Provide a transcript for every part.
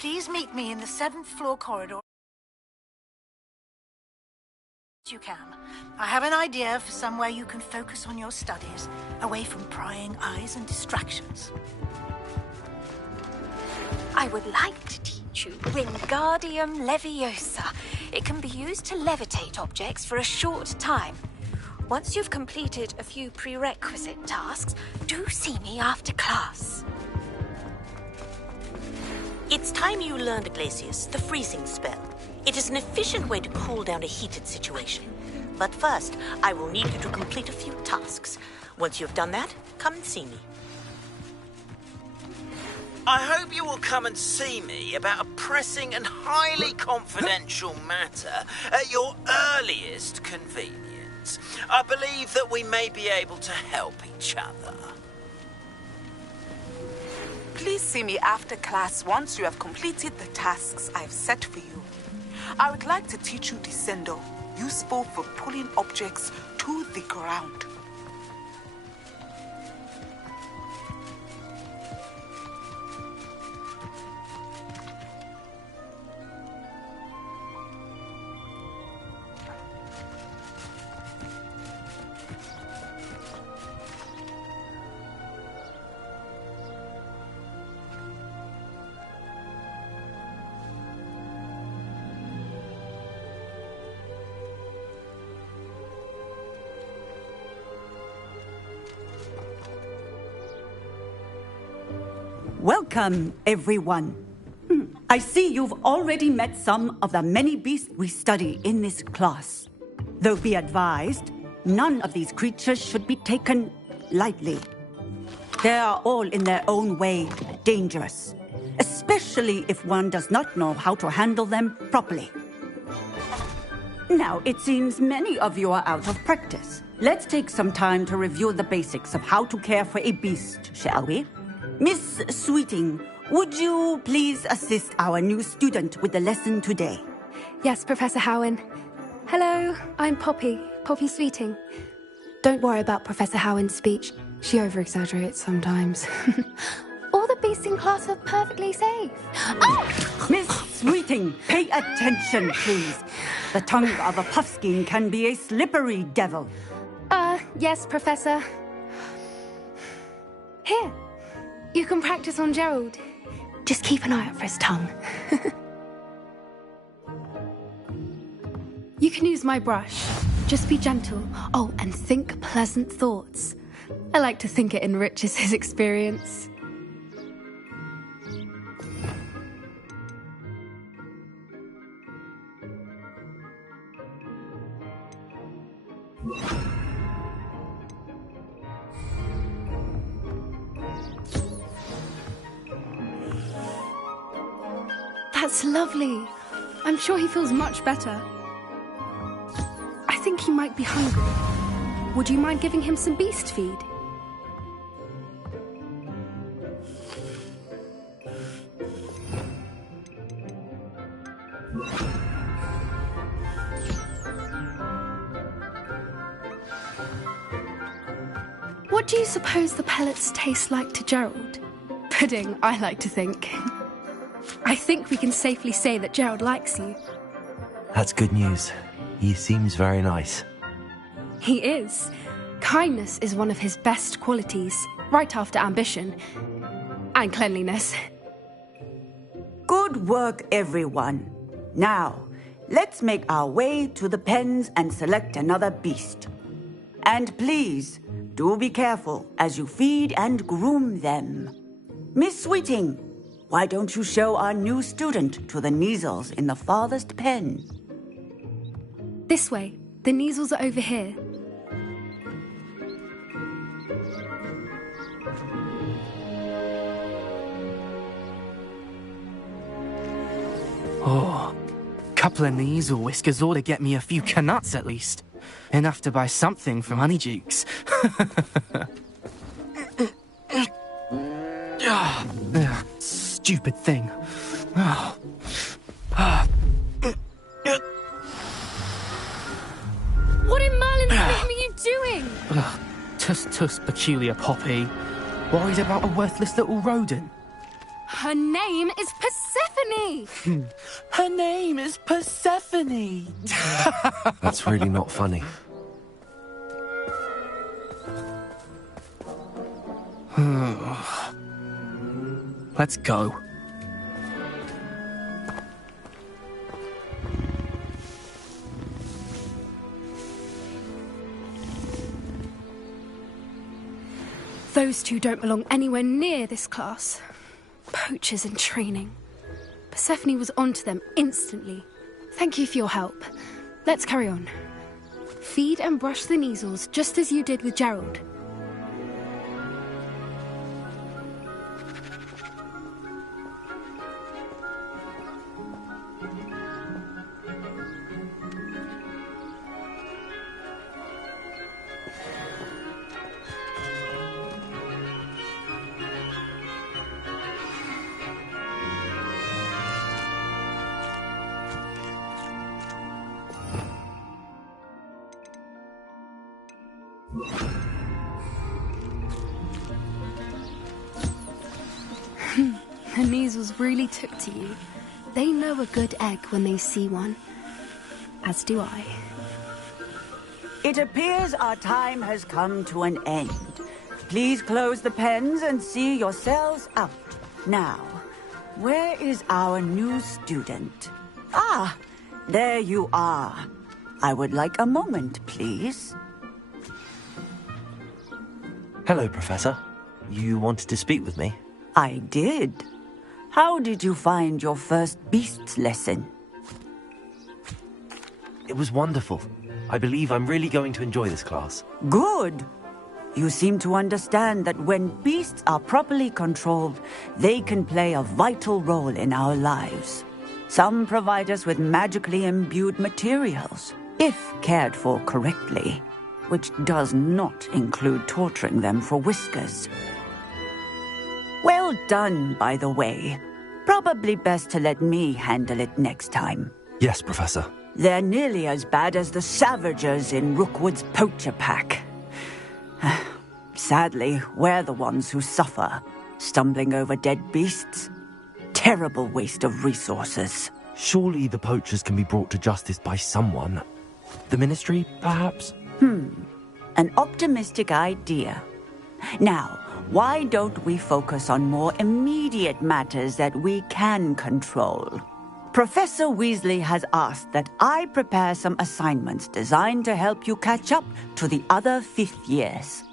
Please meet me in the 7th floor corridor. You can. I have an idea for somewhere you can focus on your studies, away from prying eyes and distractions. I would like to teach you Wingardium Leviosa. It can be used to levitate objects for a short time. Once you've completed a few prerequisite tasks, do see me after class. It's time you learned, Glacius, the freezing spell. It is an efficient way to cool down a heated situation. But first, I will need you to complete a few tasks. Once you've done that, come and see me. I hope you will come and see me about a pressing and highly confidential matter at your earliest convenience. I believe that we may be able to help each other. Please see me after class once you have completed the tasks I've set for you. I would like to teach you Descendo, useful for pulling objects to the ground. Welcome, everyone. I see you've already met some of the many beasts we study in this class. Though be advised, none of these creatures should be taken lightly. They are all in their own way dangerous, especially if one does not know how to handle them properly. Now, it seems many of you are out of practice. Let's take some time to review the basics of how to care for a beast, shall we? Miss Sweeting, would you please assist our new student with the lesson today? Yes, Professor Howen. Hello, I'm Poppy Sweeting. Don't worry about Professor Howen's speech. She over-exaggerates sometimes. All the beasts in class are perfectly safe. Oh! Miss Sweeting, pay attention, please. The tongue of a puffskein can be a slippery devil. Yes, Professor. Here. You can practice on Gerald. Just keep an eye out for his tongue. You can use my brush. Just be gentle. Oh, and think pleasant thoughts. I like to think it enriches his experience. That's lovely. I'm sure he feels much better. I think he might be hungry. Would you mind giving him some beast feed? What do you suppose the pellets taste like to Gerald? Pudding, I like to think. I think we can safely say that Gerald likes you. That's good news. He seems very nice. He is. Kindness is one of his best qualities, right after ambition. And cleanliness. Good work, everyone. Now, let's make our way to the pens and select another beast. And please, do be careful as you feed and groom them. Miss Sweeting, why don't you show our new student to the Kneazles in the farthest pen? This way. The Kneazles are over here. Oh, couple of Kneazle whiskers ought to get me a few canuts at least. Enough to buy something from Honeydukes. Stupid thing. What in Merlin's name are you doing? Tuss, peculiar Poppy. Worried about a worthless little rodent. Her name is Persephone! Her name is Persephone! That's really not funny. Let's go. Those two don't belong anywhere near this class. Poachers in training. Persephone was onto them instantly. Thank you for your help. Let's carry on. Feed and brush the measles just as you did with Gerald. The measles really took to you. They know a good egg when they see one. As do I. It appears our time has come to an end. Please close the pens and see yourselves out. Now, where is our new student? Ah, there you are. I would like a moment, please. Hello, Professor. You wanted to speak with me? I did. How did you find your first beasts lesson? It was wonderful. I believe I'm really going to enjoy this class. Good. You seem to understand that when beasts are properly controlled, they can play a vital role in our lives. Some provide us with magically imbued materials, if cared for correctly, which does not include torturing them for whiskers. Well done, by the way. Probably best to let me handle it next time. Yes, Professor. They're nearly as bad as the Savagers in Rookwood's poacher pack. Sadly, we're the ones who suffer, stumbling over dead beasts. Terrible waste of resources. Surely the poachers can be brought to justice by someone. The Ministry, perhaps? An optimistic idea. Now, why don't we focus on more immediate matters that we can control? Professor Weasley has asked that I prepare some assignments designed to help you catch up to the other fifth years.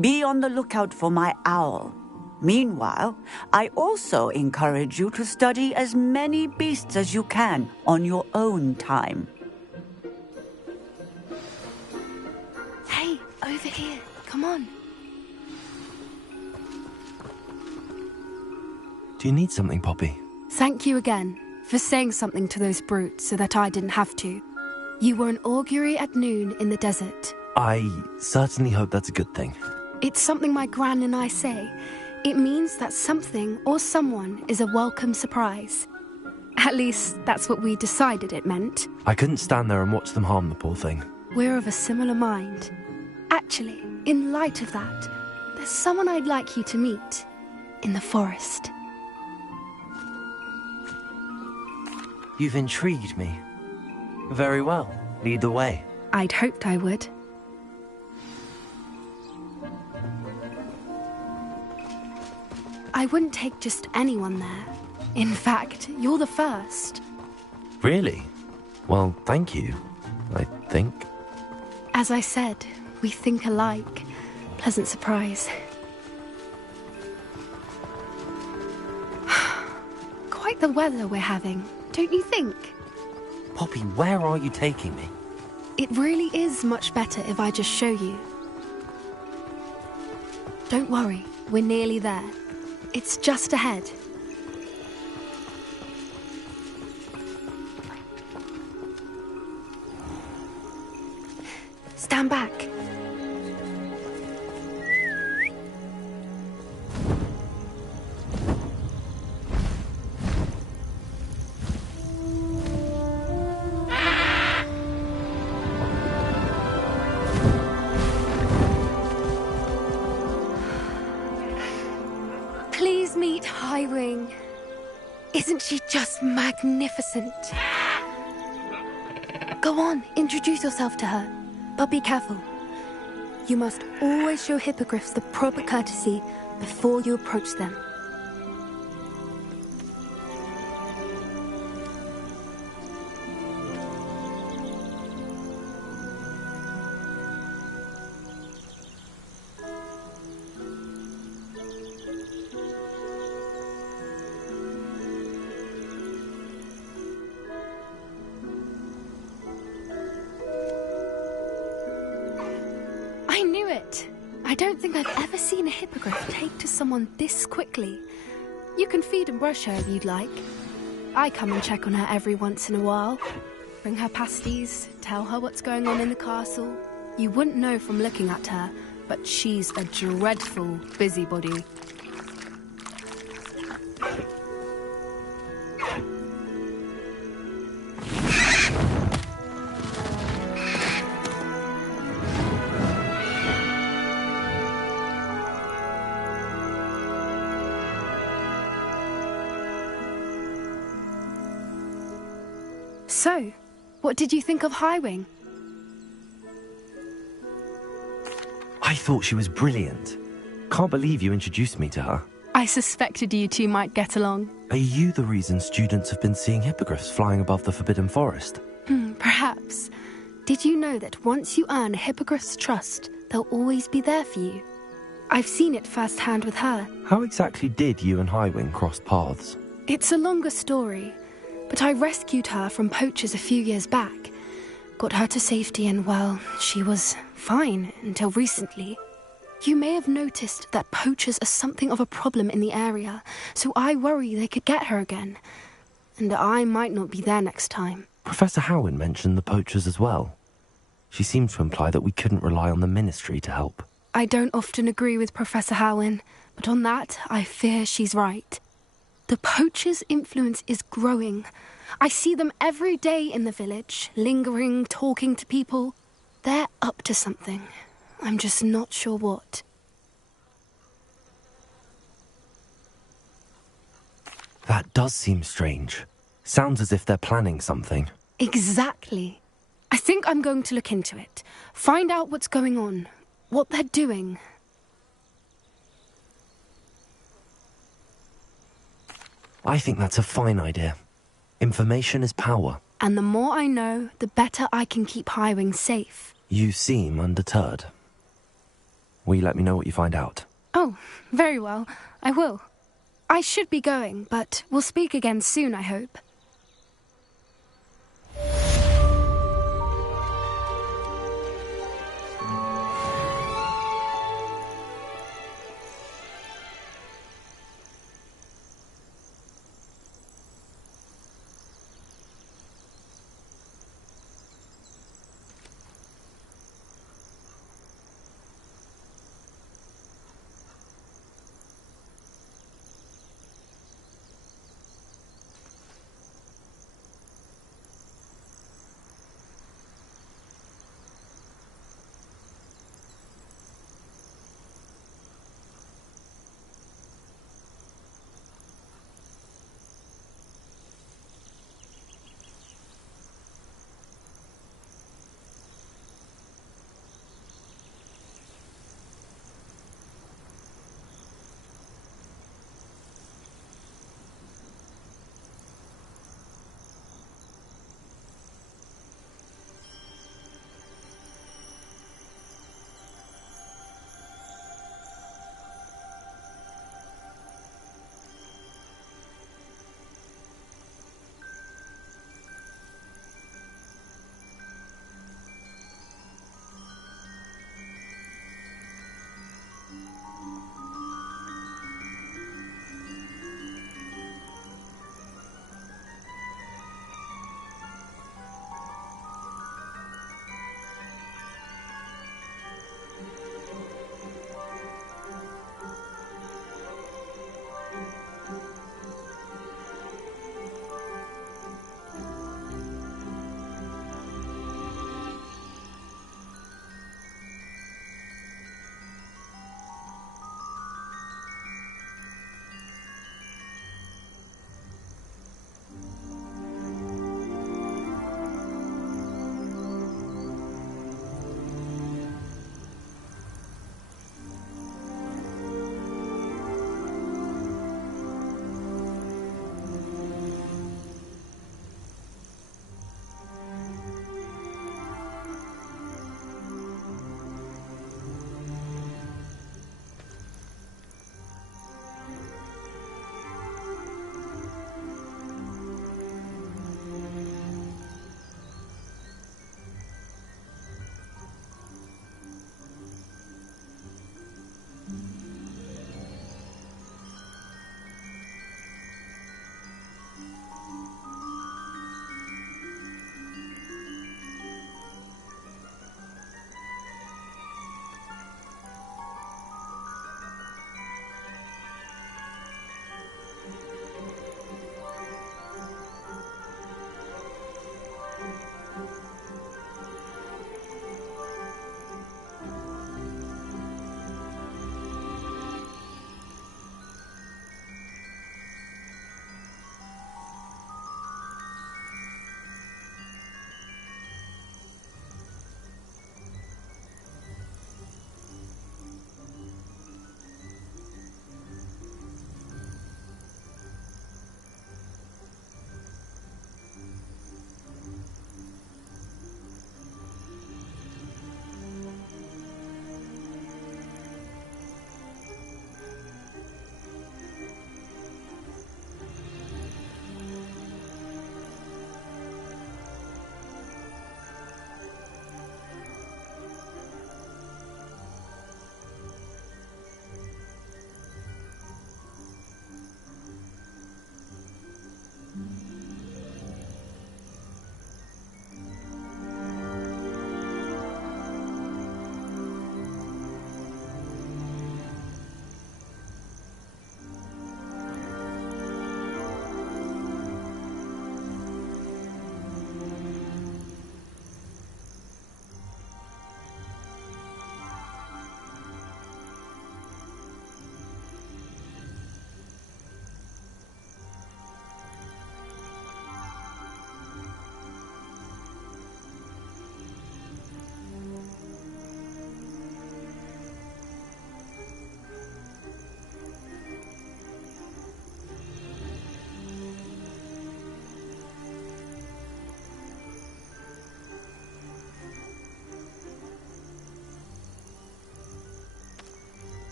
Be on the lookout for my owl. Meanwhile, I also encourage you to study as many beasts as you can on your own time. Hey, over here. Come on. Do you need something, Poppy? Thank you again for saying something to those brutes so that I didn't have to. You were an augury at noon in the desert. I certainly hope that's a good thing. It's something my gran and I say. It means that something or someone is a welcome surprise. At least, that's what we decided it meant. I couldn't stand there and watch them harm the poor thing. We're of a similar mind. Actually, in light of that, there's someone I'd like you to meet. In the forest. You've intrigued me. Very well. Lead the way. I'd hoped I would. I wouldn't take just anyone there. In fact, you're the first. Really? Well, thank you, I think. As I said, we think alike. Pleasant surprise. Quite the weather we're having, don't you think? Poppy, where are you taking me? It really is much better if I just show you. Don't worry, we're nearly there. It's just ahead. Stand back. Highwing. Isn't she just magnificent? Go on, introduce yourself to her. But be careful. You must always show hippogriffs the proper courtesy before you approach them. I knew it! I don't think I've ever seen a hippogriff take to someone this quickly. You can feed and brush her if you'd like. I come and check on her every once in a while. Bring her pasties, tell her what's going on in the castle. You wouldn't know from looking at her, but she's a dreadful busybody. So, what did you think of Highwing? I thought she was brilliant. Can't believe you introduced me to her. I suspected you two might get along. Are you the reason students have been seeing hippogriffs flying above the Forbidden Forest? Perhaps. Did you know that once you earn a hippogriff's trust, they'll always be there for you? I've seen it firsthand with her. How exactly did you and Highwing cross paths? It's a longer story, but I rescued her from poachers a few years back. Got her to safety and, well, she was fine until recently. You may have noticed that poachers are something of a problem in the area, so I worry they could get her again. And I might not be there next time. Professor Howin mentioned the poachers as well. She seemed to imply that we couldn't rely on the Ministry to help. I don't often agree with Professor Howin, but on that, I fear she's right. The poachers' influence is growing. I see them every day in the village, lingering, talking to people. They're up to something. I'm just not sure what. That does seem strange. Sounds as if they're planning something. Exactly. I think I'm going to look into it. Find out what's going on, what they're doing. I think that's a fine idea. Information is power. And the more I know, the better I can keep Highwing safe. You seem undeterred. Will you let me know what you find out? Oh, very well. I will. I should be going, but we'll speak again soon, I hope.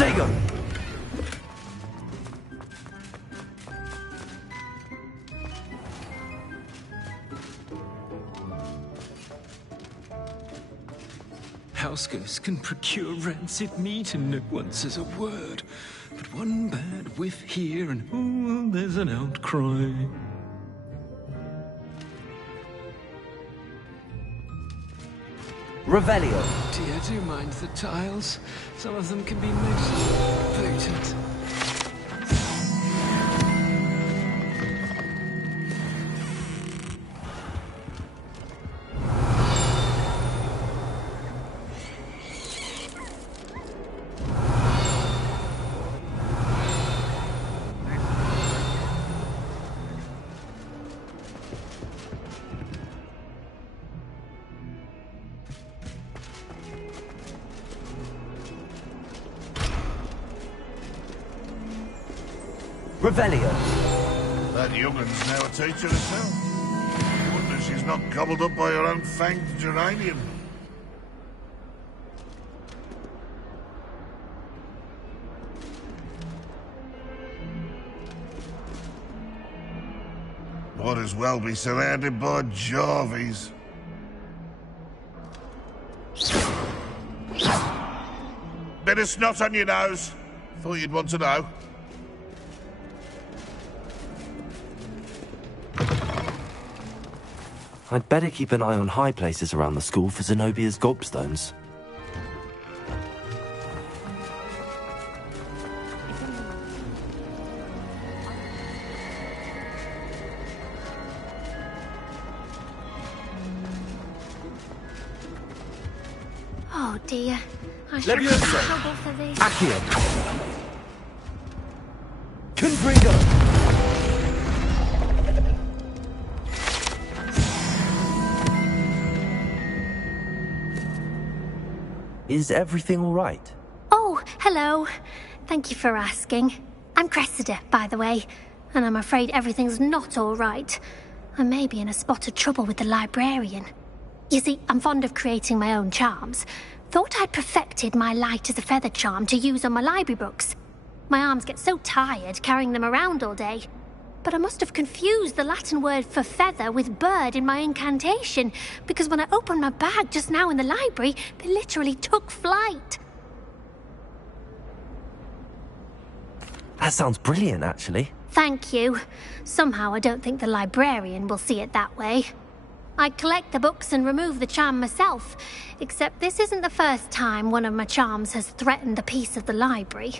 Stego! Houseghosts can procure rancid meat and no one says a word. But one bad whiff here and oh, there's an outcry. Revelio. Dear, do mind the tiles. Some of them can be most potent. Revelio. That young'un's now a teacher herself. Wonder she's not gobbled up by her own fanged geranium. Might as well be surrounded by Jarvies. Bit of snot on your nose. Thought you'd want to know. I'd better keep an eye on high places around the school for Zenobia's gobstones. Oh dear. I should have trouble for this. Accio. Confringo. Is everything all right? Oh, hello. Thank you for asking. I'm Cressida, by the way, and I'm afraid everything's not all right. I may be in a spot of trouble with the librarian. You see, I'm fond of creating my own charms. Thought I'd perfected my light as a feather charm to use on my library books. My arms get so tired carrying them around all day. But I must have confused the Latin word for feather with bird in my incantation, because when I opened my bag just now in the library, they literally took flight. That sounds brilliant, actually. Thank you. Somehow I don't think the librarian will see it that way. I'd collect the books and remove the charm myself, except this isn't the first time one of my charms has threatened the peace of the library.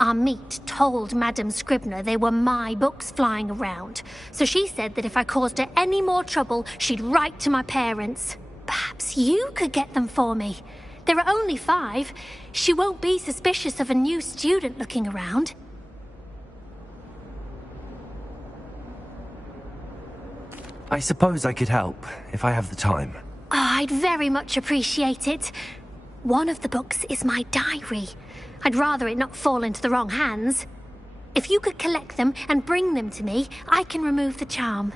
Our meet told Madame Scribner they were my books flying around, so she said that if I caused her any more trouble, she'd write to my parents. Perhaps you could get them for me. There are only 5. She won't be suspicious of a new student looking around. I suppose I could help, if I have the time. Oh, I'd very much appreciate it. One of the books is my diary. I'd rather it not fall into the wrong hands. If you could collect them and bring them to me, I can remove the charm.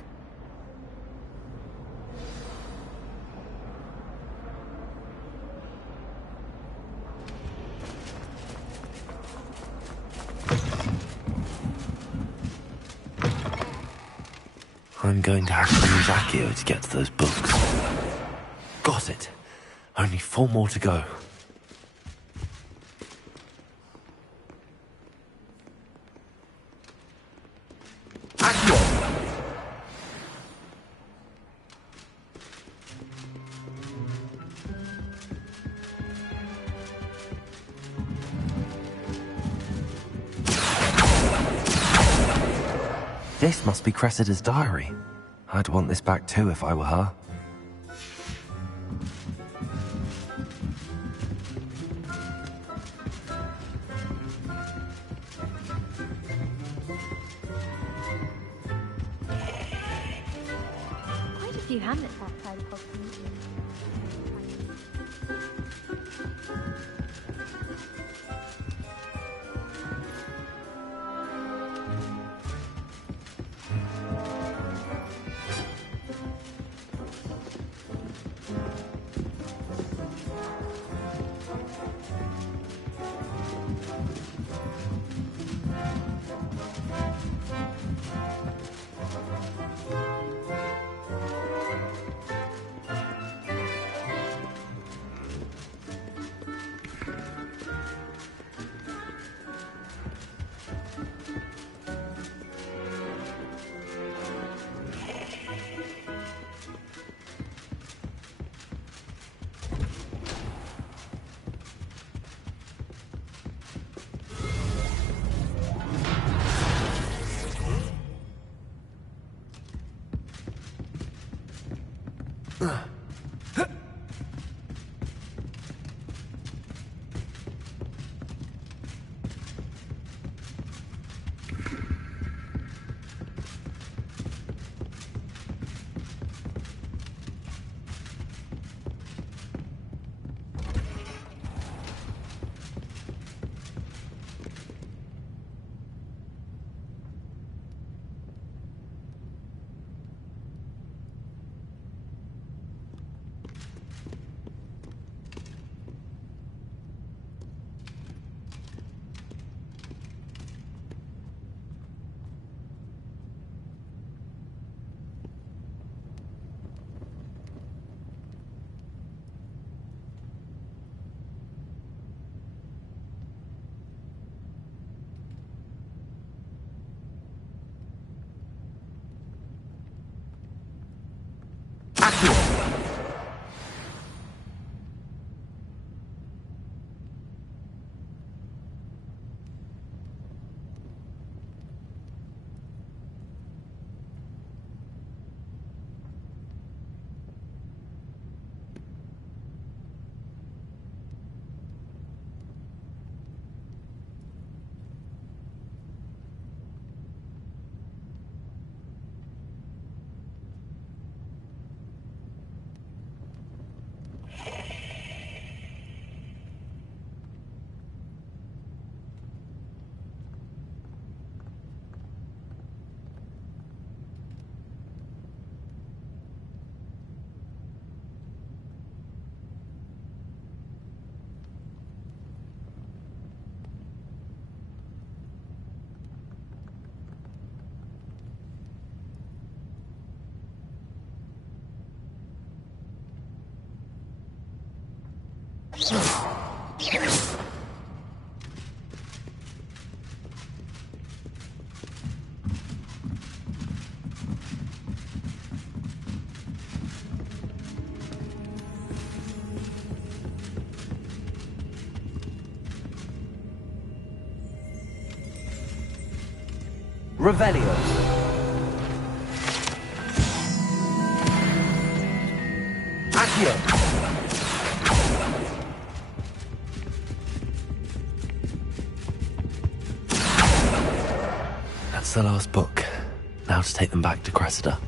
I'm going to have to use Accio to get to those books. Got it. Only 4 more to go. Accio! This must be Cressida's diary. I'd want this back too if I were her. Quite a few hamlets outside of Hogwarts. Revelio. Accio. That's the last book. Now to take them back to Cressida.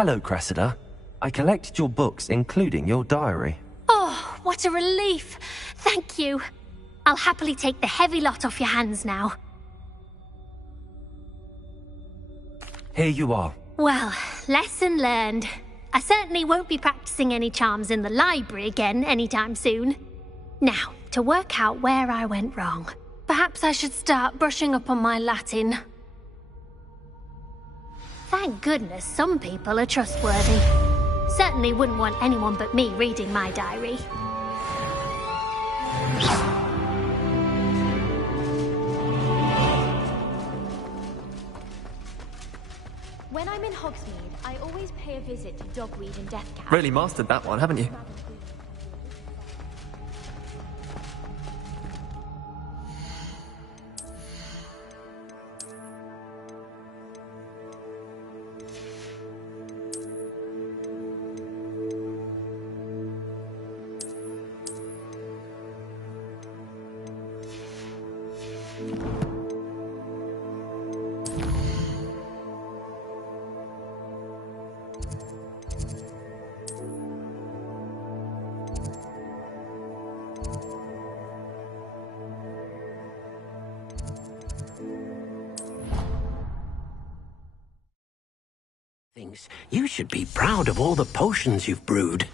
Hello, Cressida. I collected your books, including your diary. Oh, what a relief. Thank you. I'll happily take the heavy lot off your hands now. Here you are. Well, lesson learned. I certainly won't be practicing any charms in the library again anytime soon. Now, to work out where I went wrong. Perhaps I should start brushing up on my Latin. Thank goodness some people are trustworthy. Certainly wouldn't want anyone but me reading my diary. When I'm in Hogsmeade, I always pay a visit to Dogweed and Deathcap. Really mastered that one, haven't you? You should be proud of all the potions you've brewed.